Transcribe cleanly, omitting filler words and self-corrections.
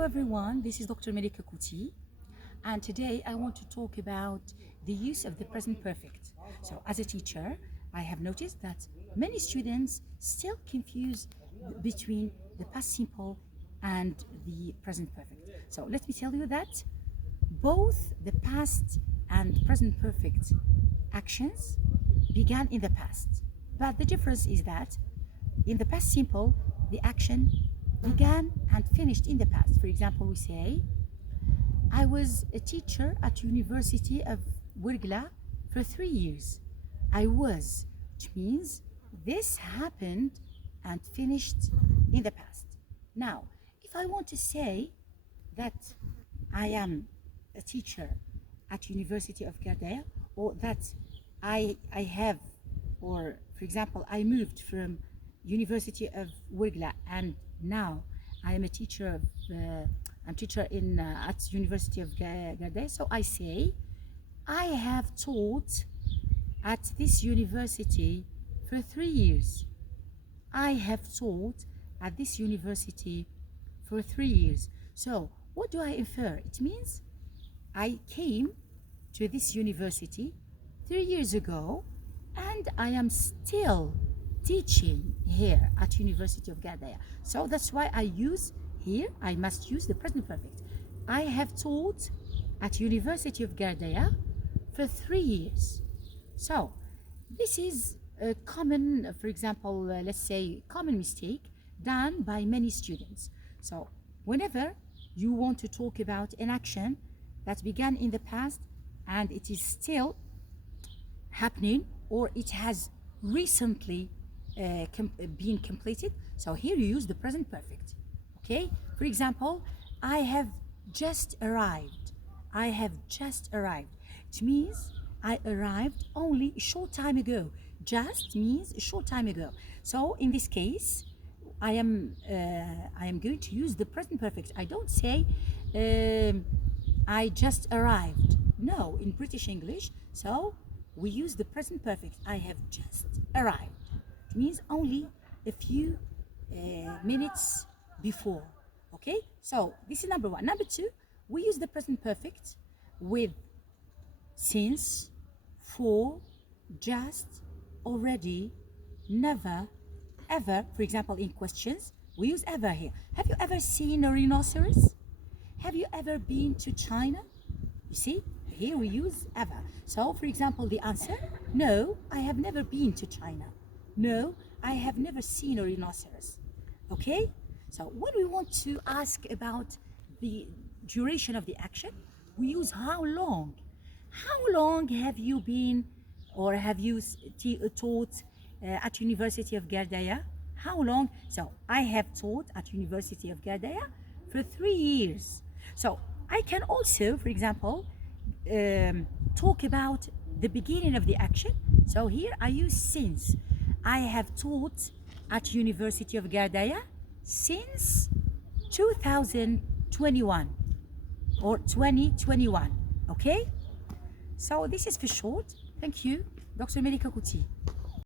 Hello everyone, this is Dr. Malika Kouti, and today I want to talk about the use of the present perfect. So as a teacher, I have noticed that many students still confuse between the past simple and the present perfect. So let me tell you that both the past and present perfect actions began in the past, but the difference is that in the past simple, the action began and finished in the past. For example, we say, I was a teacher at University of Ghardaia for 3 years. I was, which means this happened and finished in the past. Now, if I want to say that I am a teacher at University of Ghardaia, or that I have, or for example, I moved from University of Ghardaia and now I am a teacher of I'm teacher in at University of Ghardaia. So I say I have taught at this university for 3 years. I have taught at this university for 3 years. So what do I infer? It means I came to this university 3 years ago and I am still teaching here at University of Ghardaia. So that's why I use here, I must use the present perfect. I have taught at University of Ghardaia for 3 years. So this is a common, for example, let's say common mistake done by many students. So whenever you want to talk about an action that began in the past and it is still happening, or it has recently being completed, so here you use the present perfect. Okay, for example, I have just arrived. I have just arrived. It means I arrived only a short time ago. Just means a short time ago. So in this case, I am going to use the present perfect. I don't say I just arrived. No, in British English, so we use the present perfect. I have just arrived. It means only a few minutes before. Okay, so this is number one. Number two, we use the present perfect with since, for, just, already, never, ever. For example, in questions, we use ever here. Have you ever seen a rhinoceros? Have you ever been to China? You see, here we use ever. So, for example, the answer, no, I have never been to China. No, I have never seen a rhinoceros. Okay? So when we want to ask about the duration of the action, we use how long. How long have you been or have you taught at University of Ghardaia? How long? So I have taught at University of Ghardaia for 3 years. So I can also, for example, talk about the beginning of the action. So here I use since. I have taught at University of Ghardaia since 2021 or 2021. Okay? So this is for short. Thank you, Dr. Malika Kouti.